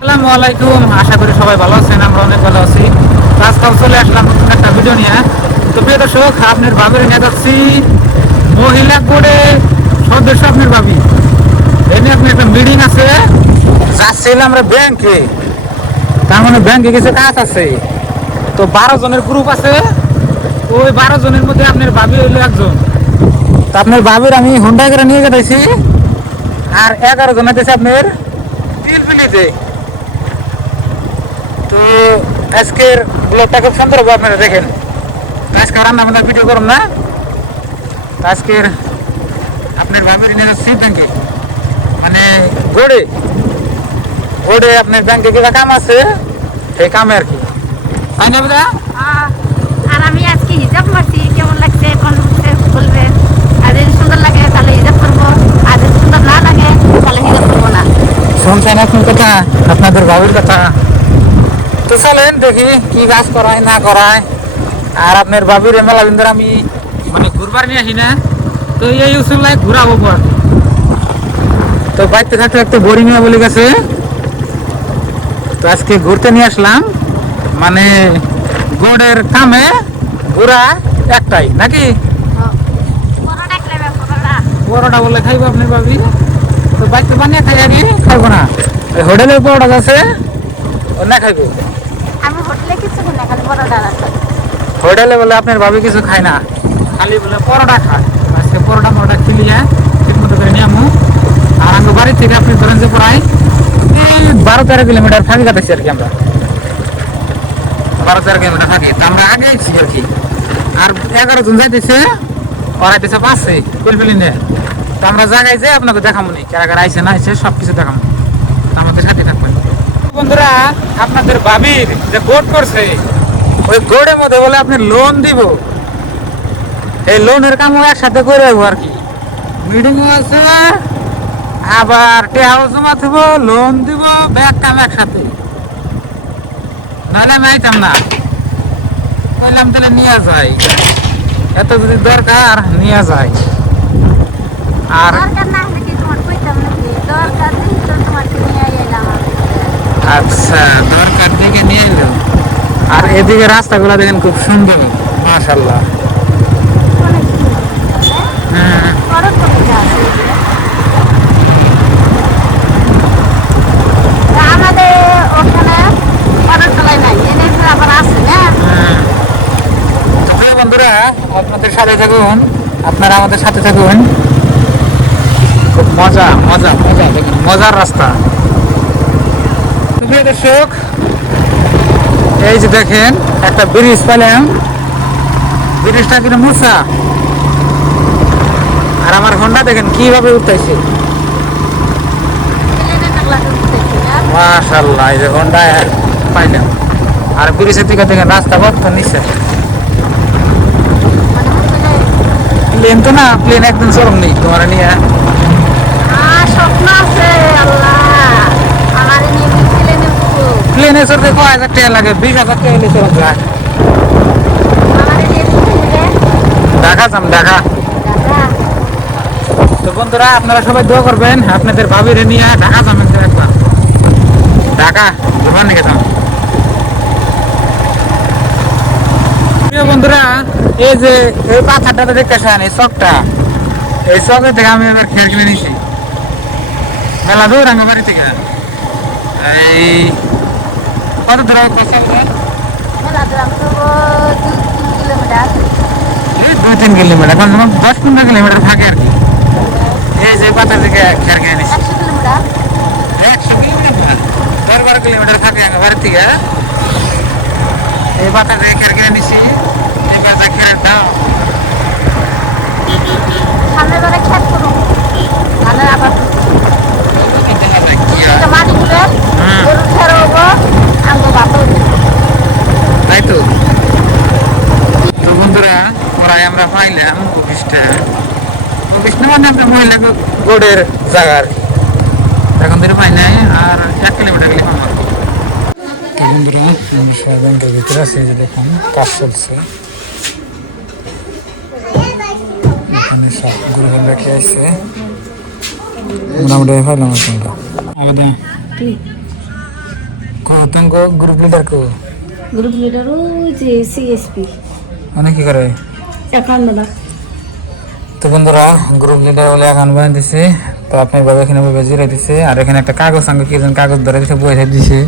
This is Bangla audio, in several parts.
আসসালামু আলাইকুম, আশা করি সবাই ভালো আছেন। আমরা অনেক ভালো আছি। আজকাল চলে আসলাম নতুন একটা ভিডিও নিয়ে। তো প্রিয় দর্শক, আপনার ভাবির নিয়ে যাচ্ছি মহিলা বোর্ডে সদস্য আপনার ভাবি। এনে আপনি একটা মিটিং আছে, যাচ্ছিলাম আমরা ব্যাংকে। তার মানে ব্যাংকে কিছু কাজ আছে। তো 12 জনের গ্রুপ আছে, ওই 12 জনের মধ্যে আপনার ভাবি হইলো একজন। তো আপনার ভাবির আমি হুন্ডা করে নিয়ে গেছি। আর 11 জন আছে আপনার পিলপিলিতে। তো আজকের ব্লগটা খুব সুন্দর হবে, আপনারা দেখেন। আজকে রান্না বান্নার ভিডিও করুন না। আজকের আপনার ভাবির নিয়ে যাচ্ছি ব্যাংকে, মানে গোড়ে গোড়ে আপনার ব্যাংকে কিবা কাম আছে, সেই কামে আর কি। তাই না বুঝা? আর আমি আজকে হিজাব মারছি, কেমন লাগছে কোন বলবেন। আর যদি সুন্দর লাগে তাহলে হিজাব করবো, আর যদি সুন্দর না লাগে তাহলে হিজাব করবো না। শুনছেন আপনার কথা, আপনাদের ভাবির কথা। তো চলেন দেখি কি কাজ করায় না করায়। আর আপনার ভাবির মেলা দিন ধরে আমি মানে ঘুরবার নিয়ে আসি না, তো এই উসুল্লায় ঘুরাবো আর কি। তো বাড়িতে থাকতে থাকতে বোরিং হয়ে বলে গেছে, তো আজকে ঘুরতে নিয়ে আসলাম। মানে গোড়ের কামে ঘোরা একটাই নাকি? পরোটা খাইবে, পরোটা। পরোটা বলে খাইবো আপনার ভাবি? তো বাড়িতে বানিয়ে খাই আগে, খাইবো না? ওই হোটেলের পরোটা আছে, ও না খাইবো? আমি হোটেলে কিছু না, খালি পরোটা আছে। হোটেলে বলে আপনার ভাবি কিছু খায় না, খালি বলে পরোটা খায়। আজকে পরোটা মরোটা খেলিয়া ঠিক মতো করে নিয়ে আমু। আর আমার বাড়ি থেকে আপনি ধরেন যে প্রায় 12-13 কিলোমিটার ফাঁকি কাটাচ্ছি আর কি। আমরা 12-13 কিলোমিটার থাকি, তো আমরা আগেছি আর কি। আর 11 জন যাইতেছে, ওরাইতেছে পাশে পিলপিলি নিয়ে। তো আমরা জায়গায় যাই আপনাকে দেখাবো নি, কারা আইসে না আইসে সব কিছু দেখাবো। আমাদের সাথে থাকবেন বন্ধুরা। আপনাদের ভাবির যে বোর্ড করছে, ওই বোর্ডের মধ্যে বলে আপনি লোন দিব। এই লোনের কামও একসাথে করে রাখবো আর কি। মিটিংও আছে, আবার টেহাও জমা দিব, লোন দিব, ব্যাগ কাম একসাথে। নাহলে আমি আইতাম না, বললাম তাহলে নিয়ে যাই। এত যদি দরকার নিয়ে যাই। আর দরকার না হলে কি তোমার কইতাম নাকি? দরকার নেই তো তোমাকে নিয়ে এলাম আমি। আচ্ছা, দরকার দেখে নিয়ে এলো। আর এদিকে রাস্তাগুলো দেখেন খুব সুন্দর, মাশাআল্লাহ। অনেক সুন্দর, হ্যাঁ, বড় কলেজে আছে এগুলো। আমাদের ওখানে পরোটালাই নাই, এনে আবার আছে না। হ্যাঁ। তো প্রিয় বন্ধুরা, আপনাদের সাথে থাকুন, আপনারা আমাদের সাথে থাকুন। খুব মজা মজা মজা, দেখুন মজার রাস্তা। তো প্রিয় দর্শক, এই যে দেখেন একটা ব্রিজ পেলাম, ব্রিজটা কিন্তু মুসা। আর আমার হোন্ডা দেখেন কিভাবে উঠতেছে, প্লেনে টাকলা করতেছি না। মাশাআল্লাহ। এই যে হোন্ডা পাইলাম। আর ব্রিজের দিকে দেখেন রাস্তা কত নিচে। মানে হোটেলে প্লেন তো না, প্লেন একদিন চরম নেই তোমার নিয়ে। স্বপ্ন আছে আল্লাহ, আমার নিয়ে প্লেনে উঠবো। প্লেনে চড়তে 1000 টাকা লাগে, 20,000 টাকা হলে চরম যায়। আমার নিয়ে প্লেনে ঢাকা যাম, ঢাকা। ঢাকা। তো বন্ধুরা, আপনারা সবাই দোয়া করবেন আপনাদের ভাবিরে নিয়ে ঢাকা যাবেন একবার। ঢাকা ঘুরবার নিয়ে যান। প্রিয় বন্ধুরা, এই যে এই পাথরটা দেখতেছেন, এই চকটা, এই চকের থেকে আমি এবার খেয়াল কিনে নিছি। মেলা দূর আমার বাড়ি থেকে। এই কত দূর কষ্ট মেলা দূর, আমি তো 2-3 কিলোমিটার। এই 2-3 কিলোমিটার, কম সে কম 10-15 কিলোমিটার থাকে আর কি। এই যে পাথর থেকে খেয়াল কিনে নিছি। 100 কিলোমিটার। 100 কিলোমিটার, 10-12 কিলোমিটার থাকে আমার বাড়ি থেকে। এই পাথর থেকে খেয়াল কিনে নিছি। এবার যা খেয়ার দাও। সামনের বারে খেত করুন, তাহলে আবার দেখা যায় কি হয়। মাটি ঘুরে হুম। গরু খের হবো, আঙ্গ বাপও তাই তো। তো বন্ধুরা, প্রায় আমরা পাইলাম অফিসটা। অফিসটা মানে আপনার মহিলা বোর্ডের জায়গা আর কি। এখন ধরে পাই নাই, আর 1 কিলোমিটার গেলে পাবো। তো বন্ধুরা, আমি ব্যাংকের ভিতরে আছি, যে দেখুন কাজ চলছে। এখানে সব গুরুজন রেখে আছে, মোটামুটি পাইলাম আপনারা। আবেদন কতঙ্গ গ্রুপ লিডার কো গ্রুপ লিডার ওই যে সিএসপি অনেক কি করে একান্ন না তো বন্ধুরা গ্রুপ লিডার বলে এখন বানিয়ে দিছে তো আপনার বাবা এখানে বসে জিরে দিছে আর এখানে একটা কাগজ সঙ্গে কি যেন কাগজ ধরে দিছে বসে দিছে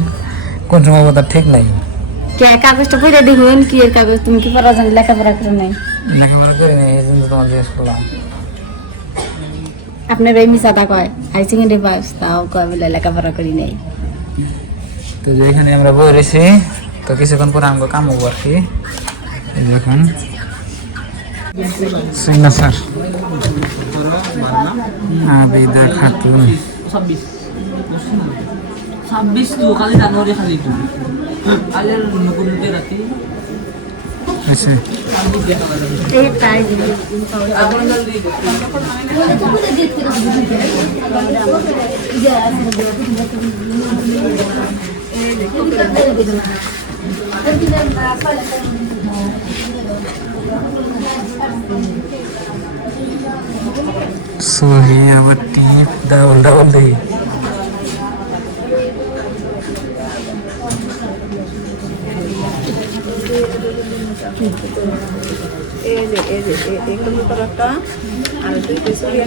কোন সময় কথা ঠিক নাই কে কাগজটা পড়ে দেখুন কি এর কাগজ তুমি কি পড়া জানি লেখাপড়া করে নাই লেখাপড়া করি নাই এই জন্য তোমার জিজ্ঞেস করলাম আপনার এই মিসাটা কয় হাই সেকেন্ডারি পাস তাও কয় বলে লেখাপড়া করি নাই তো যে এখানে আমরা বসে রয়েছি তো কিছুক্ষণ পরে আমাকে কাম হবো আর কি এই দেখুন signature Abida Khatun 26 tuh kali Januari kali itu. Kalian nunggu nanti. আচ্ছা এই তাই দিন Aku nanti. Sohia Wati daul deh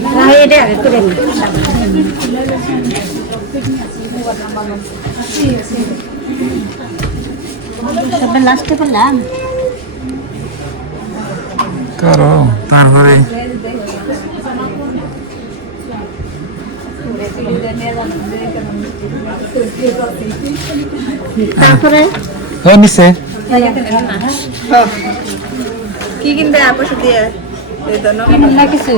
না এটা আগে করে নি সব লাস্টে করলাম করো তারপরে তারপরে হয়ে নিছে কি কিনবে আপস দিয়ে না কিছু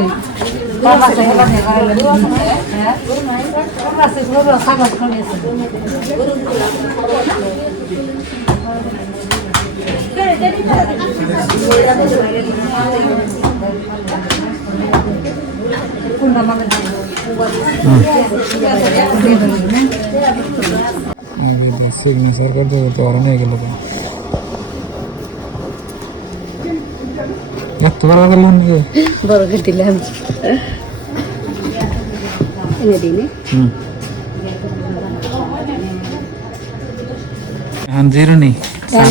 সিগনেচার করতে করতে আর নিয়ে গেল এত বড় গেল নাকি বড় করে দিলাম এনে দিনে এখন জিরুনি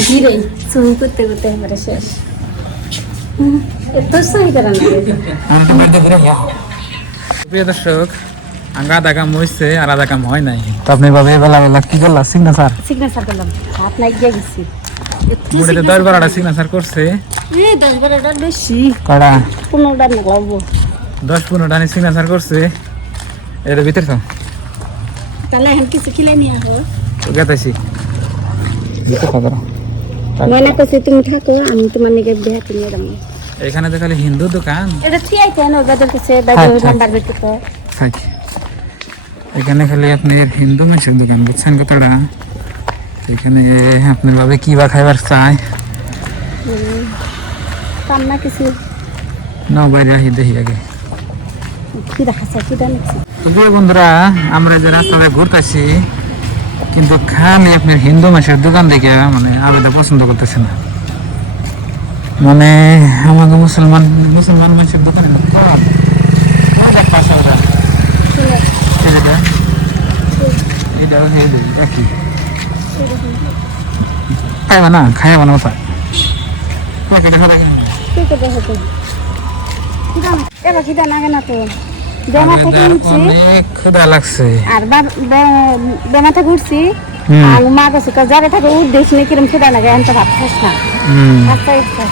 ধীরে সহি করতে করতে এবারে শেষ এত সহি করা না প্রিয় দর্শক আধা কাম হয়েছে আর আধা কাম হয় নাই তো আপনি ভাবে বেলা বেলা কি করলা সিগনেচার সিগনেচার করলাম হাত নাই গিয়ে গেছি বুড়িতে 10-12টা সিগনেচার করছে 10-12টা বেশি কড়া 15টা না লাগবো 10-15টা সিগনেচার করছে এর ভিতরে তো তাহলে এখন কিছু কিনে নিয়ে আসো গেতাইছি ভিতরে খাবার মনে করছি তুমি থাকো আমি তোমার নিকে বেহাতে নিয়ে যাবো এখানে তো খালি হিন্দু দোকান এটা ঠিক আছে না ওদের কাছে বাইরে নাম্বার বের করতে থাকি এখানে খালি আপনার হিন্দু মানুষের দোকান বুঝছেন কতটা এখানে আপনার ভাবে কি বা খাইবার চায় কান্না কিছু না বাইরে আহি দেখি আগে কি দেখাচ্ছে কি জানিস তো প্রিয় বন্ধুরা আমরা যে রাস্তায় ঘুরতেছি কিন্তু খালি আপনার হিন্দু মানুষের দোকান দেখে মানে আলাদা পছন্দ করতেছে না মানে আমাকে মুসলমান মানুষের দোকানে খাইবা না খাইবা না ওটা ঠিক আছে হতো এবার কি জানা কেন তো বেমা থেকে উঠছি অনেক ক্ষুধা লাগছে আর বেমা থেকে উঠছি আর মা কাছে যারা থাকে উদ্দেশ্য নেই কিরম খেদা লাগে আমি তো ভাবছিস না আচ্ছা ইচ্ছা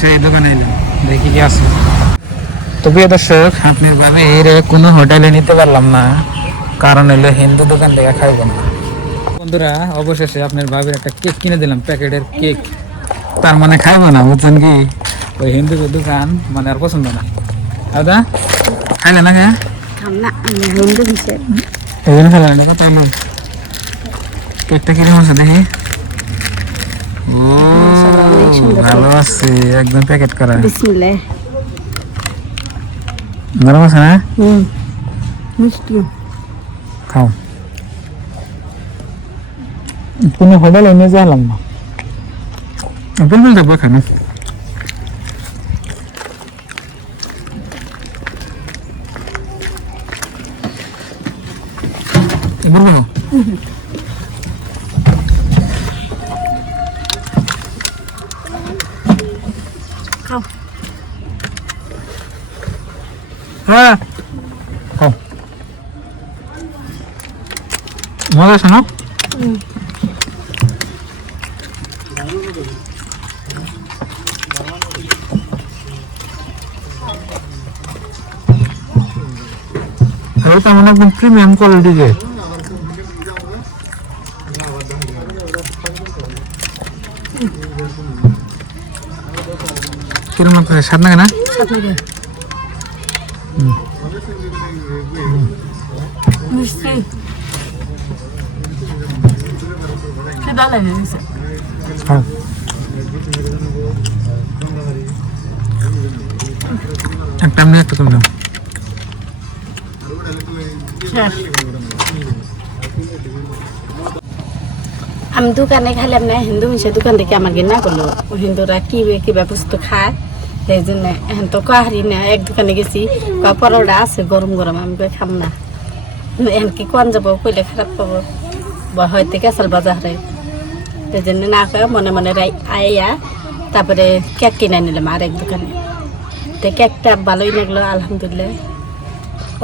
সেই দোকানে এলাম দেখি কি আছে তো প্রিয় দর্শক আপনার ভাবে এর কোনো হোটেলে নিতে পারলাম না কারণ হলো হিন্দু দোকান থেকে খাইবো না বন্ধুরা অবশেষে আপনার ভাবির একটা কেক কিনে দিলাম প্যাকেটের কেক তার মানে খাইবো না বুঝছেন কি ওই হিন্দু দোকান মানে আর পছন্দ না দাদা খাইলে না হ্যাঁ খাম না হিন্দু দিছে এই জন্য খাইলে না কথা হলো কেকটা কিরকম আছে দেখি ও ভালো আছে একদম প্যাকেট করা বিসমিল্লাহ গরম আছে না মিষ্টি খাও কোনো হোটেলে নিয়ে যাইলাম না বিলবিল দেবো এখানে বলবো হ্যাঁ খাও মজা আছে না এটা মানে একদম প্রিমিয়াম কোয়ালিটি যে কিরম আপনার স্বাদ লাগে না মিষ্টি খেদা লাগে হ্যাঁ একটা এমনি একটা তুমি নাও আমি দোকানে খাইলাম না হিন্দু মিশে দোকান থেকে আমার না করলো হিন্দুরা কিবা বস্তু খায় সেই জন্য এখন তো কাহারি না এক দোকানে গেছি পরোটা আছে গরম গরম আমি কই খাম না এখন কি কোন যাবো কইলে খারাপ পাবো বা হয়তো কেসাল বাজার হারে সেই জন্য না কয়ে মনে মনে আইয়া তারপরে কেক কিনে নিলাম আর এক দোকানে তো কেকটা ভালোই লাগলো আলহামদুলিল্লাহ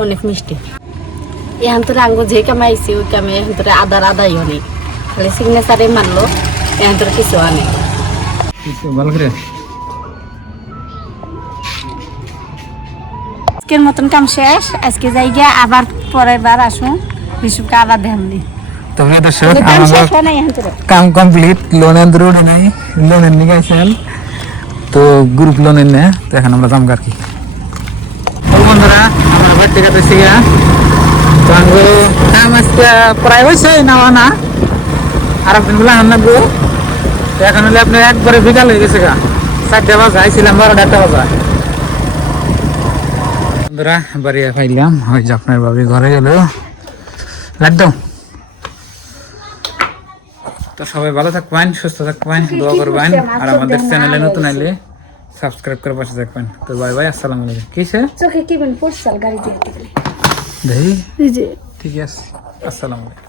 অনেক মিষ্টি এখন তো আঙ্গু যে কামাইছি ওই কামে এখন তো আদাইও নেই খালি সিগনেচারে মারলো এখন তোর কিছু আনে ভালো করে আজকের মতন কাম শেষ আজকে যাই গিয়া আবার পরের বার আসুন বিশুকে আবার দেখামনি তো প্রিয় দর্শক কাম শেষ আমাদের হয় নাই এখন তোর কাম কমপ্লিট লোনের দৌড়ে নাই লোনের নিয়ে গেছেন তো গ্রুপ লোনের নে তো এখন আমরা যাম আর কি বন্ধুরা আমরা বাড়ি থেকে পেয়েছি গা তো আমরা কাম আজকে প্রায় হয়েছে নেওয়া না আর একদিন বলে আনবো তো এখন হলে আপনার একবারে বিকাল হয়ে গেছে গা 4টা বাজা আইছিলাম 12টা বাজা বন্ধুরা বাড়ি পাইলাম ওই যে আপনার বাবি ঘরে গেল লাগ দাও তো সবাই ভালো থাকবেন সুস্থ থাকবেন দোয়া করবেন আর আমাদের চ্যানেলে নতুন আইলে সাবস্ক্রাইব করে পাশে থাকবেন তো বাই বাই আসসালামু আলাইকুম কিসে চোখে কি বল পড়ছাল গাড়ি দেখতে দেখি এই যে ঠিক আছে আসসালামু আলাইকুম